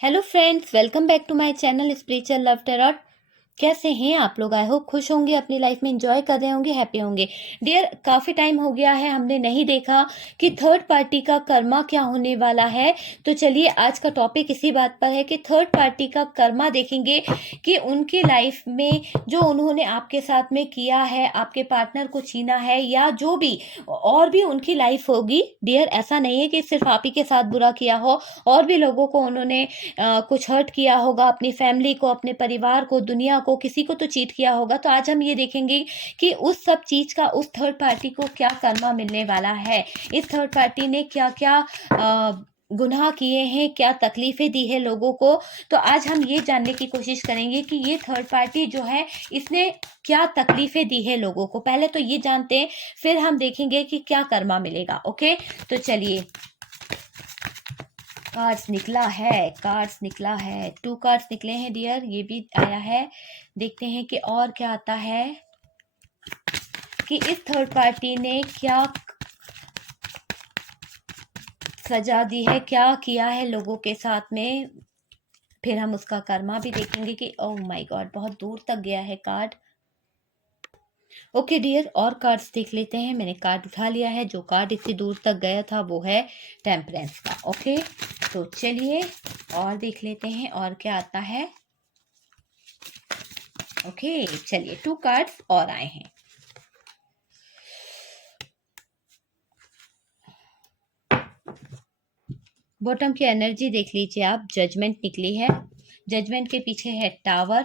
Hello friends, welcome back to my channel spiritual love tarot. कैसे हैं आप लोग? आई होप खुश होंगे, अपनी लाइफ में एंजॉय कर रहे होंगे, हैप्पी होंगे। डियर, काफ़ी टाइम हो गया है हमने नहीं देखा कि थर्ड पार्टी का कर्मा क्या होने वाला है। तो चलिए, आज का टॉपिक इसी बात पर है कि थर्ड पार्टी का कर्मा देखेंगे कि उनकी लाइफ में जो उन्होंने आपके साथ में किया है, आपके पार्टनर को छीना है या जो भी और भी उनकी लाइफ होगी। डियर, ऐसा नहीं है कि सिर्फ आप ही के साथ बुरा किया हो, और भी लोगों को उन्होंने कुछ हर्ट किया होगा, अपनी फैमिली को, अपने परिवार को, दुनिया को, किसी को तो चीट किया होगा। तो आज हम ये देखेंगे कि उस सब चीज का उस थर्ड पार्टी को क्या कर्मा मिलने वाला है। इस थर्ड पार्टी ने क्या क्या गुनाह किए हैं, क्या तकलीफें दी है लोगों को। तो आज हम ये जानने की कोशिश करेंगे कि ये थर्ड पार्टी जो है इसने क्या तकलीफें दी है लोगों को। पहले तो ये जानते हैं, फिर हम देखेंगे कि क्या कर्मा मिलेगा। ओके, तो चलिए, कार्ड्स निकला है 2 कार्ड्स निकले हैं डियर, ये भी आया है। देखते हैं कि और क्या आता है कि इस थर्ड पार्टी ने क्या सजा दी है, क्या किया है लोगों के साथ में। फिर हम उसका कर्मा भी देखेंगे कि ओह माय गॉड, बहुत दूर तक गया है कार्ड। ओके डियर, और कार्ड्स देख लेते हैं। मैंने कार्ड उठा लिया है, जो कार्ड इतनी दूर तक गया था वो है टेम्परेंस का। ओके, तो चलिए और देख लेते हैं और क्या आता है। ओके, चलिए 2 कार्ड्स और आए हैं। बॉटम की एनर्जी देख लीजिए आप, जजमेंट निकली है। जजमेंट के पीछे है टावर,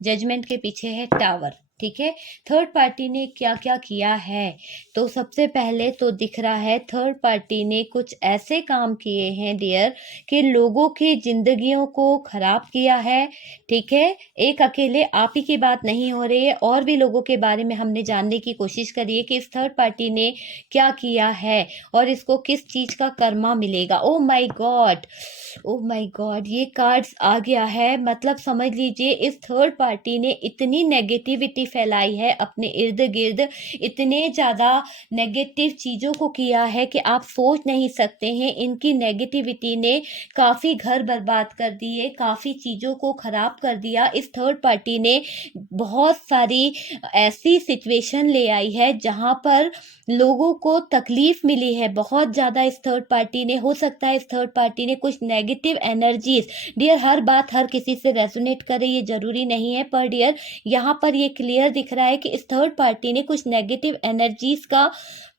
जजमेंट के पीछे है टावर। ठीक है, थर्ड पार्टी ने क्या क्या किया है। तो सबसे पहले तो दिख रहा है थर्ड पार्टी ने कुछ ऐसे काम किए हैं डियर कि लोगों की जिंदगियों को खराब किया है। ठीक है, एक अकेले आप ही की बात नहीं हो रही है, और भी लोगों के बारे में हमने जानने की कोशिश करी है कि इस थर्ड पार्टी ने क्या किया है और इसको किस चीज का कर्मा मिलेगा। Oh my God, oh my God, ये कार्ड्स आ गया है। मतलब समझ लीजिए, इस थर्ड पार्टी ने इतनी नेगेटिविटी फैलाई है अपने इर्द गिर्द, इतने ज़्यादा नेगेटिव चीज़ों को किया है कि आप सोच नहीं सकते हैं। इनकी नेगेटिविटी ने काफ़ी घर बर्बाद कर दिए, काफ़ी चीज़ों को ख़राब कर दिया। इस थर्ड पार्टी ने बहुत सारी ऐसी सिचुएशन ले आई है जहाँ पर लोगों को तकलीफ मिली है बहुत ज़्यादा। इस थर्ड पार्टी ने, हो सकता है इस थर्ड पार्टी ने कुछ नेगेटिव एनर्जीज, डियर हर बात हर किसी से रेजोनेट करे ये जरूरी नहीं है, पर डियर यहाँ पर ये क्लियर दिख रहा है कि इस थर्ड पार्टी ने कुछ नेगेटिव एनर्जीज का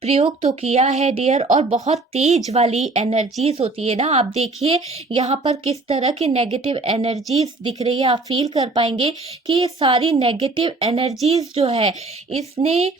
प्रयोग तो किया है डियर, और बहुत तेज वाली एनर्जीज होती है ना। आप देखिए यहाँ पर किस तरह की नेगेटिव एनर्जीज दिख रही है, आप फील कर पाएंगे कि ये सारी नेगेटिव एनर्जीज जो है इसने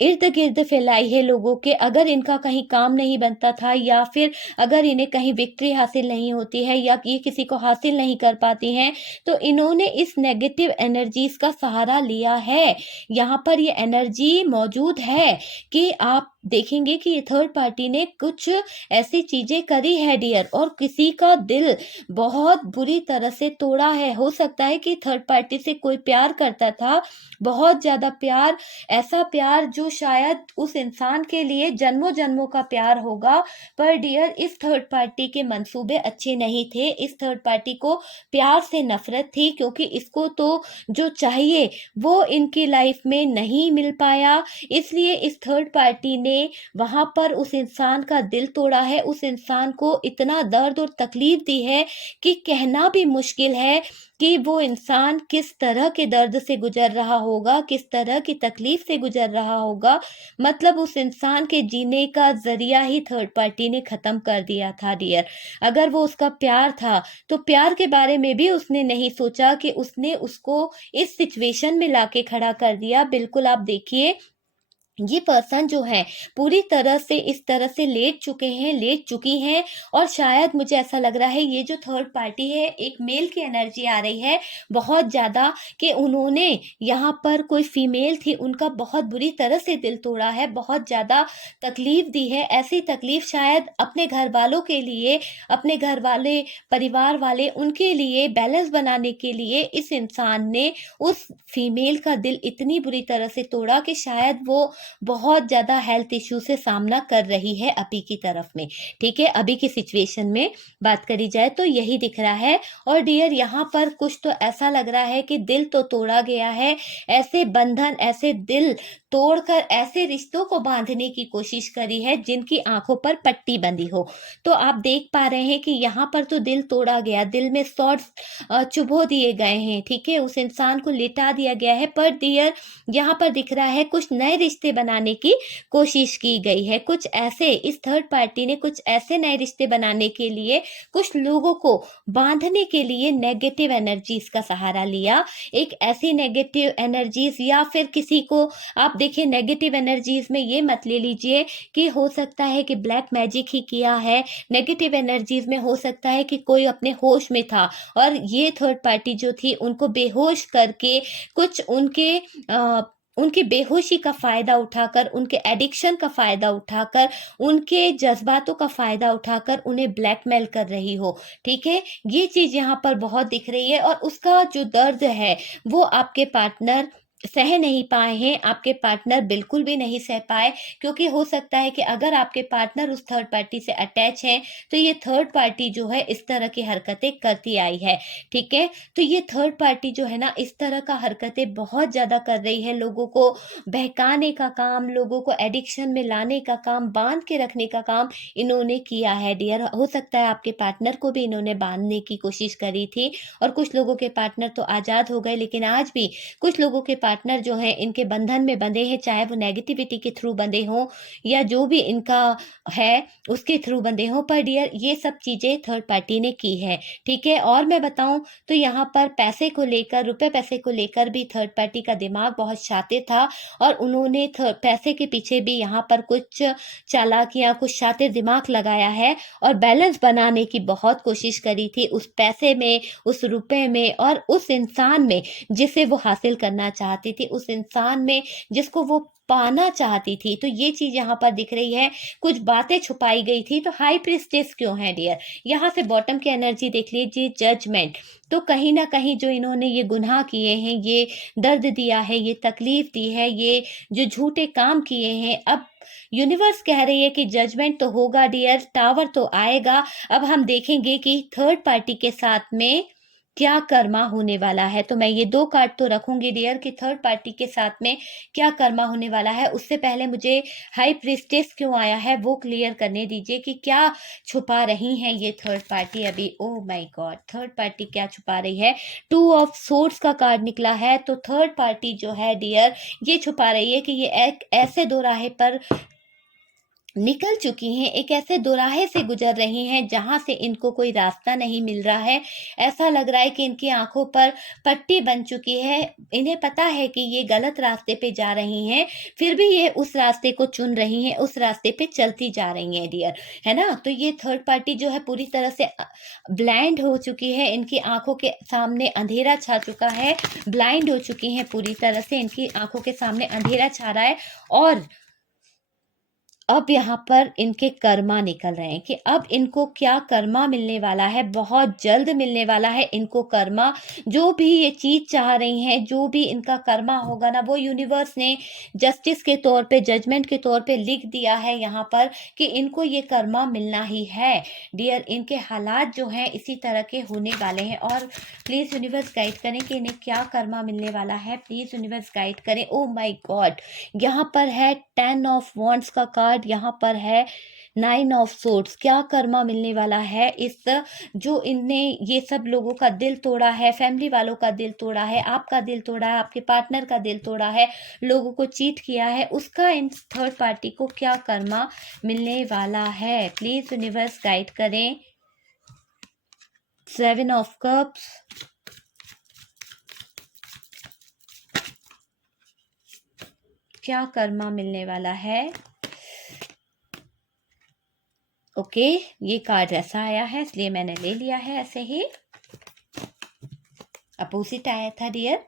इर्द गिर्द फैलाई है लोगों के। अगर इनका कहीं काम नहीं बनता था, या फिर अगर इन्हें कहीं विक्ट्री हासिल नहीं होती है, या ये किसी को हासिल नहीं कर पाती हैं, तो इन्होंने इस नेगेटिव एनर्जीज का सहारा लिया है। यहाँ पर ये एनर्जी मौजूद है कि आप देखेंगे कि ये थर्ड पार्टी ने कुछ ऐसी चीजें करी है डियर, और किसी का दिल बहुत बुरी तरह से तोड़ा है। हो सकता है कि थर्ड पार्टी से कोई प्यार करता था, बहुत ज्यादा प्यार, ऐसा प्यार जो शायद उस इंसान के लिए जन्मों जन्मों का प्यार होगा। पर डियर, इस थर्ड पार्टी के मंसूबे अच्छे नहीं थे। इस थर्ड पार्टी को प्यार से नफरत थी, क्योंकि इसको तो जो चाहिए वो इनकी लाइफ में नहीं मिल पाया। इसलिए इस थर्ड पार्टी ने वहां पर उस इंसान का दिल तोड़ा है, उस इंसान को इतना दर्द और तकलीफ दी है कि कहना भी मुश्किल है कि वो इंसान किस तरह के दर्द से गुजर रहा होगा, किस तरह की तकलीफ से गुजर रहा होगा। मतलब उस इंसान के जीने का जरिया ही थर्ड पार्टी ने खत्म कर दिया था डियर। अगर वो उसका प्यार था तो प्यार के बारे में भी उसने नहीं सोचा कि उसने उसको इस सिचुएशन में लाके खड़ा कर दिया। बिल्कुल, आप देखिए ये पर्सन जो है पूरी तरह से इस तरह से लेट चुकी हैं, और शायद मुझे ऐसा लग रहा है ये जो थर्ड पार्टी है, एक मेल की एनर्जी आ रही है बहुत ज्यादा, कि उन्होंने यहाँ पर कोई फीमेल थी, उनका बहुत बुरी तरह से दिल तोड़ा है, बहुत ज्यादा तकलीफ दी है। ऐसी तकलीफ शायद अपने घर वालों के लिए, अपने घर वाले, परिवार वाले, उनके लिए बैलेंस बनाने के लिए इस इंसान ने उस फीमेल का दिल इतनी बुरी तरह से तोड़ा कि शायद वो बहुत ज़्यादा हेल्थ इश्यू से सामना कर रही है अभी की तरफ में, ठीक है। अभी की सिचुएशन में बात करी जाए तो यही दिख रहा है। और डियर यहाँ पर कुछ तो ऐसा लग रहा है कि दिल तो तोड़ा गया है, ऐसे बंधन, ऐसे दिल तोड़कर ऐसे रिश्तों को बांधने की कोशिश करी है जिनकी आंखों पर पट्टी बंधी हो। तो आप देख पा रहे हैं कि यहाँ पर तो दिल तोड़ा गया, दिल में शॉर्ट्स चुभो दिए गए हैं, ठीक है, उस इंसान को लिटा दिया गया है। पर डियर यहाँ पर दिख रहा है कुछ नए रिश्ते बनाने की कोशिश की गई है। कुछ ऐसे, इस थर्ड पार्टी ने कुछ ऐसे नए रिश्ते बनाने के लिए, कुछ लोगों को बांधने के लिए नेगेटिव एनर्जीज का सहारा लिया। एक ऐसी नेगेटिव एनर्जीज, या फिर किसी को आप देखिए नेगेटिव एनर्जीज में ये मत ले लीजिए कि हो सकता है कि ब्लैक मैजिक ही किया है। नेगेटिव एनर्जीज में हो सकता है कि कोई अपने होश में था और ये थर्ड पार्टी जो थी उनको बेहोश करके, कुछ उनकी बेहोशी का फायदा उठाकर, उनके एडिक्शन का फायदा उठाकर, उनके जज्बातों का फायदा उठाकर उन्हें ब्लैकमेल कर रही हो, ठीक है। ये चीज यहाँ पर बहुत दिख रही है और उसका जो दर्द है वो आपके पार्टनर सह नहीं पाए हैं, आपके पार्टनर बिल्कुल भी नहीं सह पाए। क्योंकि हो सकता है कि अगर आपके पार्टनर उस थर्ड पार्टी से अटैच है तो ये थर्ड पार्टी जो है इस तरह की हरकतें करती आई है, ठीक है। तो ये थर्ड पार्टी जो है ना इस तरह का हरकतें बहुत ज्यादा कर रही है, लोगों को बहकाने का काम, लोगों को एडिक्शन में लाने का काम, बांध के रखने का काम इन्होंने किया है डियर। हो सकता है आपके पार्टनर को भी इन्होंने बांधने की कोशिश करी थी और कुछ लोगों के पार्टनर तो आजाद हो गए, लेकिन आज भी कुछ लोगों के पार्टनर जो है इनके बंधन में बंधे हैं, चाहे वो नेगेटिविटी के थ्रू बंधे हों या जो भी इनका है उसके थ्रू बंधे हों। पर डियर ये सब चीजें थर्ड पार्टी ने की है, ठीक है। और मैं बताऊं तो यहाँ पर पैसे को लेकर, रुपए पैसे को लेकर भी थर्ड पार्टी का दिमाग बहुत शातिर था और उन्होंने पैसे के पीछे भी यहाँ पर कुछ चालाकियां, कुछ शातिर दिमाग लगाया है और बैलेंस बनाने की बहुत कोशिश करी थी उस पैसे में, उस रुपए में और उस इंसान में जिसे वो हासिल करना चाहती थी, उस इंसान में जिसको वो पाना चाहती थी। तो ये चीज यहाँ पर दिख रही है, कुछ बातें छुपाई गई थी। तो हाई प्रिस्टेस क्यों है डियर? यहाँ से बॉटम की एनर्जी देख लीजिए, जजमेंट। तो कहीं ना कहीं जो इन्होंने ये गुनाह किए हैं, ये दर्द दिया है, ये तकलीफ दी है, ये जो झूठे काम किए हैं, अब यूनिवर्स कह रही है कि जजमेंट तो होगा डियर, टावर तो आएगा। अब हम देखेंगे कि थर्ड पार्टी के साथ में क्या कर्मा होने वाला है। तो मैं ये 2 कार्ड तो रखूंगी डियर कि थर्ड पार्टी के साथ में क्या कर्मा होने वाला है। उससे पहले मुझे हाई प्रिस्टेस क्यों आया है वो क्लियर करने दीजिए कि क्या छुपा रही हैं ये थर्ड पार्टी अभी। Oh my God, third party क्या छुपा रही है? 2 ऑफ सोर्ड्स का कार्ड निकला है। तो थर्ड पार्टी जो है डियर ये छुपा रही है कि ये एक ऐसे दोराहे पर निकल चुकी हैं, एक ऐसे दोराहे से गुजर रही हैं जहां से इनको कोई रास्ता नहीं मिल रहा है। ऐसा लग रहा है कि इनकी आंखों पर पट्टी बन चुकी है। इन्हें पता है कि ये गलत रास्ते पे जा रही हैं, फिर भी ये उस रास्ते को चुन रही हैं, उस रास्ते पे चलती जा रही हैं डियर, है ना। तो ये थर्ड पार्टी जो है पूरी तरह से ब्लाइंड हो चुकी है, इनकी आंखों के सामने अंधेरा छा चुका है, ब्लाइंड हो चुकी हैं पूरी तरह से, इनकी आंखों के सामने अंधेरा छा रहा है। और अब यहाँ पर इनके कर्मा निकल रहे हैं कि अब इनको क्या कर्मा मिलने वाला है, बहुत जल्द मिलने वाला है इनको कर्मा। जो भी ये चीज चाह रही हैं, जो भी इनका कर्मा होगा ना, वो यूनिवर्स ने जस्टिस के तौर पे, जजमेंट के तौर पे लिख दिया है यहाँ पर कि इनको ये कर्मा मिलना ही है डियर। इनके हालात जो हैं इसी तरह के होने वाले हैं। और प्लीज यूनिवर्स गाइड करें कि इन्हें क्या कर्मा मिलने वाला है, प्लीज यूनिवर्स गाइड करें। ओ माय गॉड, यहाँ पर है 10 ऑफ वॉन्ड्स का कार्ड, यहाँ पर है 9 ऑफ सोर्ड्स। क्या कर्मा मिलने वाला है इस, जो इनने ये सब लोगों का दिल तोड़ा है, फैमिली वालों का दिल तोड़ा है, आपका दिल तोड़ा है, आपके पार्टनर का दिल तोड़ा है, लोगों को चीट किया है, उसका इन थर्ड पार्टी को क्या कर्मा मिलने वाला है। प्लीज यूनिवर्स गाइड करें। 7 ऑफ कप्स, क्या कर्मा मिलने वाला है। ओके, ये कार्ड ऐसा आया है इसलिए मैंने ले लिया है, ऐसे ही अपोजिट आया था डियर।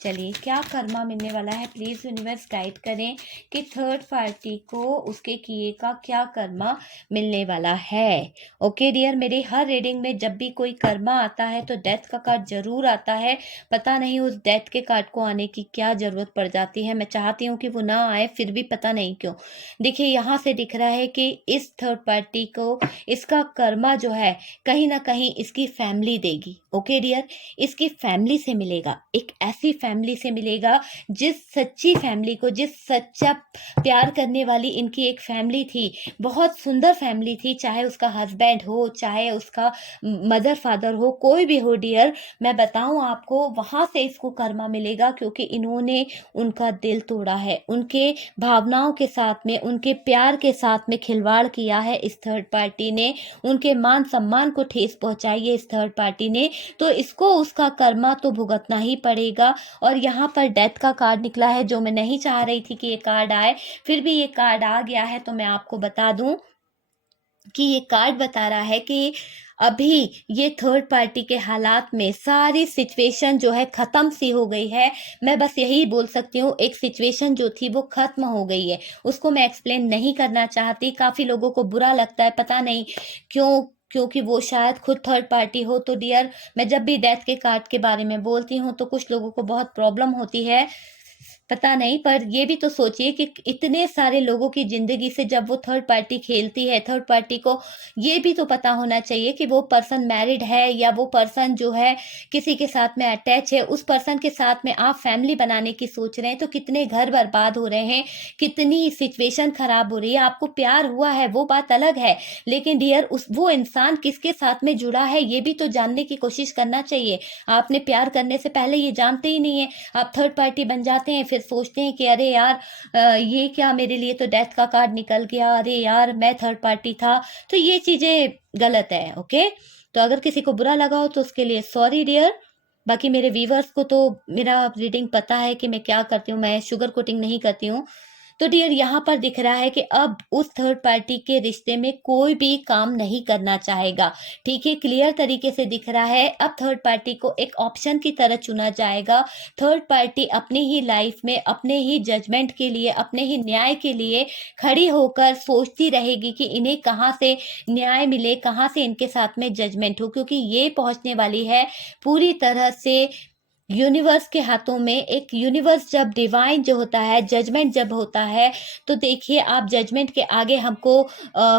चलिए क्या कर्मा मिलने वाला है, प्लीज यूनिवर्स गाइड करें कि थर्ड पार्टी को उसके किए का क्या कर्मा मिलने वाला है। ओके डियर, मेरे हर रीडिंग में जब भी कोई कर्मा आता है तो डेथ का कार्ड जरूर आता है। पता नहीं उस डेथ के कार्ड को आने की क्या जरूरत पड़ जाती है, मैं चाहती हूँ कि वो ना आए, फिर भी पता नहीं क्यों। देखिए यहाँ से दिख रहा है कि इस थर्ड पार्टी को इसका कर्मा जो है कहीं ना कहीं इसकी फैमिली देगी। ओके डियर, इसकी फैमिली से मिलेगा, एक ऐसी फैमिली से मिलेगा जिस सच्ची फैमिली को, जिस सच्चा प्यार करने वाली इनकी एक फैमिली थी, बहुत सुंदर फैमिली थी, चाहे उसका हस्बैंड हो, चाहे उसका मदर फादर हो, कोई भी हो डियर, मैं बताऊं आपको वहां से इसको कर्मा मिलेगा क्योंकि इन्होंने उनका दिल तोड़ा है, उनके भावनाओं के साथ में, उनके प्यार के साथ में खिलवाड़ किया है इस थर्ड पार्टी ने, उनके मान सम्मान को ठेस पहुंचाई है इस थर्ड पार्टी ने, तो इसको उसका कर्मा तो भुगतना ही पड़ेगा। और यहाँ पर डेथ का कार्ड निकला है जो मैं नहीं चाह रही थी कि ये कार्ड आए, फिर भी ये कार्ड आ गया है। तो मैं आपको बता दूं कि ये कार्ड बता रहा है कि अभी ये थर्ड पार्टी के हालात में सारी सिचुएशन जो है खत्म सी हो गई है। मैं बस यही बोल सकती हूँ, एक सिचुएशन जो थी वो खत्म हो गई है, उसको मैं एक्सप्लेन नहीं करना चाहती। काफी लोगों को बुरा लगता है, पता नहीं क्यों, क्योंकि वो शायद खुद थर्ड पार्टी हो। तो डियर, मैं जब भी डेथ के कार्ड के बारे में बोलती हूँ तो कुछ लोगों को बहुत प्रॉब्लम होती है, पता नहीं, पर ये भी तो सोचिए कि इतने सारे लोगों की जिंदगी से जब वो थर्ड पार्टी खेलती है, थर्ड पार्टी को ये भी तो पता होना चाहिए कि वो पर्सन मैरिड है या वो पर्सन जो है किसी के साथ में अटैच है, उस पर्सन के साथ में आप फैमिली बनाने की सोच रहे हैं तो कितने घर बर्बाद हो रहे हैं, कितनी सिचुएशन खराब हो रही है। आपको प्यार हुआ है वो बात अलग है, लेकिन डियर वो इंसान किसके साथ में जुड़ा है ये भी तो जानने की कोशिश करना चाहिए। आपने प्यार करने से पहले ये जानते ही नहीं है, आप थर्ड पार्टी बन जाते हैं, फिर सोचते हैं कि अरे यार ये क्या, मेरे लिए तो डेथ का कार्ड निकल गया, अरे यार मैं थर्ड पार्टी था। तो ये चीजें गलत है। ओके, तो अगर किसी को बुरा लगा हो तो उसके लिए सॉरी डियर। बाकी मेरे व्यूवर्स को तो मेरा रीडिंग पता है कि मैं क्या करती हूँ, मैं शुगर कोटिंग नहीं करती हूँ। तो डियर यहाँ पर दिख रहा है कि अब उस थर्ड पार्टी के रिश्ते में कोई भी काम नहीं करना चाहेगा। ठीक है, क्लियर तरीके से दिख रहा है। अब थर्ड पार्टी को एक ऑप्शन की तरह चुना जाएगा। थर्ड पार्टी अपनी ही लाइफ में अपने ही जजमेंट के लिए, अपने ही न्याय के लिए खड़ी होकर सोचती रहेगी कि इन्हें कहाँ से न्याय मिले, कहाँ से इनके साथ में जजमेंट हो, क्योंकि ये पहुंचने वाली है पूरी तरह से यूनिवर्स के हाथों में। एक यूनिवर्स जब डिवाइन जो होता है, जजमेंट जब होता है, तो देखिए आप जजमेंट के आगे हमको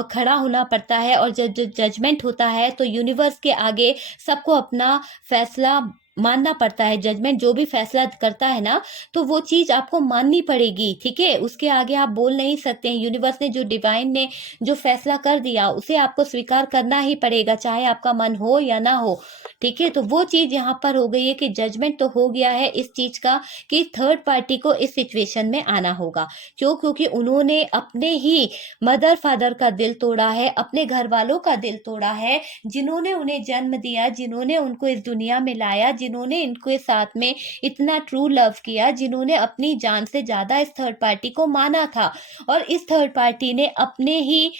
खड़ा होना पड़ता है, और जब जजमेंट होता है तो यूनिवर्स के आगे सबको अपना फैसला मानना पड़ता है। जजमेंट जो भी फैसला करता है ना, तो वो चीज आपको माननी पड़ेगी। ठीक है, उसके आगे आप बोल नहीं सकते हैं। यूनिवर्स ने जो, डिवाइन ने जो फैसला कर दिया उसे आपको स्वीकार करना ही पड़ेगा, चाहे आपका मन हो या ना हो। ठीक है, तो वो चीज यहाँ पर हो गई है कि जजमेंट तो हो गया है इस चीज का कि थर्ड पार्टी को इस सिचुएशन में आना होगा। क्यों? क्योंकि उन्होंने अपने ही मदर फादर का दिल तोड़ा है, अपने घर वालों का दिल तोड़ा है, जिन्होंने उन्हें जन्म दिया, जिन्होंने उनको इस दुनिया में लाया, जिन्होंने इनके साथ में इतना ट्रू लव किया, जिन्होंने अपनी जान से ज्यादा इस थर्ड पार्टी को माना था। और इस थर्ड पार्टी ने अपने ही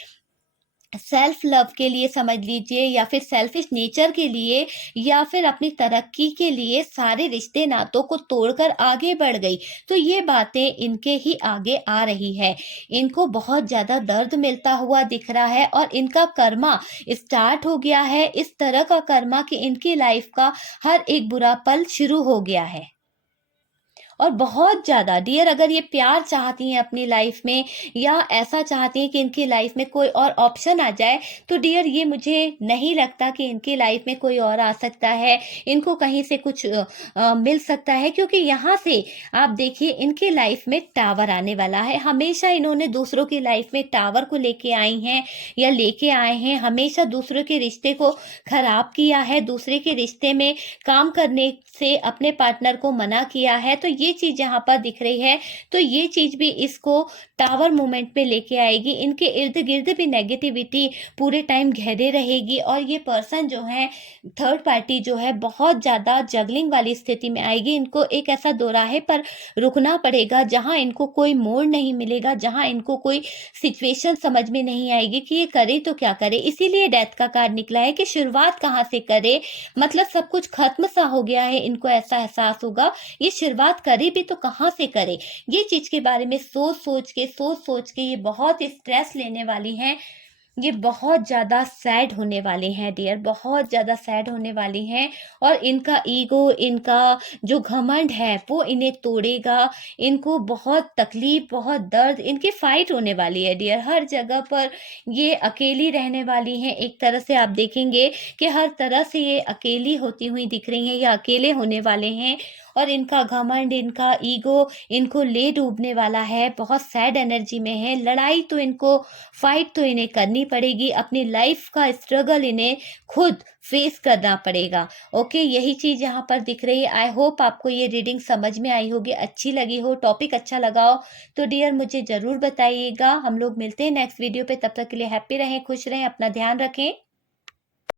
सेल्फ लव के लिए समझ लीजिए, या फिर सेल्फिश नेचर के लिए, या फिर अपनी तरक्की के लिए सारे रिश्ते नातों को तोड़कर आगे बढ़ गई। तो ये बातें इनके ही आगे आ रही है, इनको बहुत ज्यादा दर्द मिलता हुआ दिख रहा है, और इनका कर्मा स्टार्ट हो गया है, इस तरह का कर्मा कि इनकी लाइफ का हर एक बुरा पल शुरू हो गया है। और बहुत ज्यादा डियर, अगर ये प्यार चाहती हैं अपनी लाइफ में, या ऐसा चाहती हैं कि इनकी लाइफ में कोई और ऑप्शन आ जाए, तो डियर ये मुझे नहीं लगता कि इनकी लाइफ में कोई और आ सकता है, इनको कहीं से कुछ मिल सकता है। क्योंकि यहाँ से आप देखिए इनकी लाइफ में टावर आने वाला है। हमेशा इन्होंने दूसरों की लाइफ में टावर को लेके आई हैं या लेके आए हैं, हमेशा दूसरों के रिश्ते को खराब किया है, दूसरे के रिश्ते में काम करने से अपने पार्टनर को मना किया है। तो ये ये चीज़ यहाँ पर दिख रही है, तो ये चीज़ भी इसको टावर मूवमेंट में लेके आएगी। इनके इर्द गिर्द भी नेगेटिविटी पूरे टाइम घेरे रहेगी और ये पर्सन जो है, थर्ड पार्टी जो है, बहुत ज़्यादा जगलिंग वाली स्थिति में आएगी। इनको एक ऐसा दोराहे पर रुकना पड़ेगा जहाँ इनको कोई मोड़ नहीं मिलेगा, जहाँ इनको कोई सिचुएशन समझ में नहीं आएगी कि ये करे तो क्या करे। इसीलिए डेथ का कार्ड निकला है कि शुरुआत कहाँ से करे, मतलब सब कुछ खत्म सा हो गया है, इनको ऐसा एहसास होगा। ये शुरुआत करे भी तो कहाँ से करे, ये चीज़ के बारे में सोच सोच के ये बहुत स्ट्रेस लेने वाली हैं। ये बहुत ज़्यादा सैड होने वाली हैं डियर, बहुत ज़्यादा सैड होने वाली हैं। और इनका ईगो, इनका जो घमंड है वो इन्हें तोड़ेगा। इनको बहुत तकलीफ, बहुत दर्द, इनकी फाइट होने वाली है डियर। हर जगह पर ये अकेली रहने वाली हैं। एक तरह से आप देखेंगे कि हर तरह से ये अकेली होती हुई दिख रही हैं, या अकेले होने वाले हैं। और इनका घमंड, इनका ईगो इनको ले डूबने वाला है। बहुत सैड एनर्जी में है। लड़ाई तो इनको, फाइट तो इन्हें करनी पड़ेगी। अपनी लाइफ का स्ट्रगल इन्हें खुद फेस करना पड़ेगा। ओके, यही चीज़ यहाँ पर दिख रही है। आई होप आपको ये रीडिंग समझ में आई होगी, अच्छी लगी हो, टॉपिक अच्छा लगा हो तो डियर मुझे ज़रूर बताइएगा। हम लोग मिलते हैं नेक्स्ट वीडियो पे। तब तक के लिए हैप्पी रहें, खुश रहें, अपना ध्यान रखें।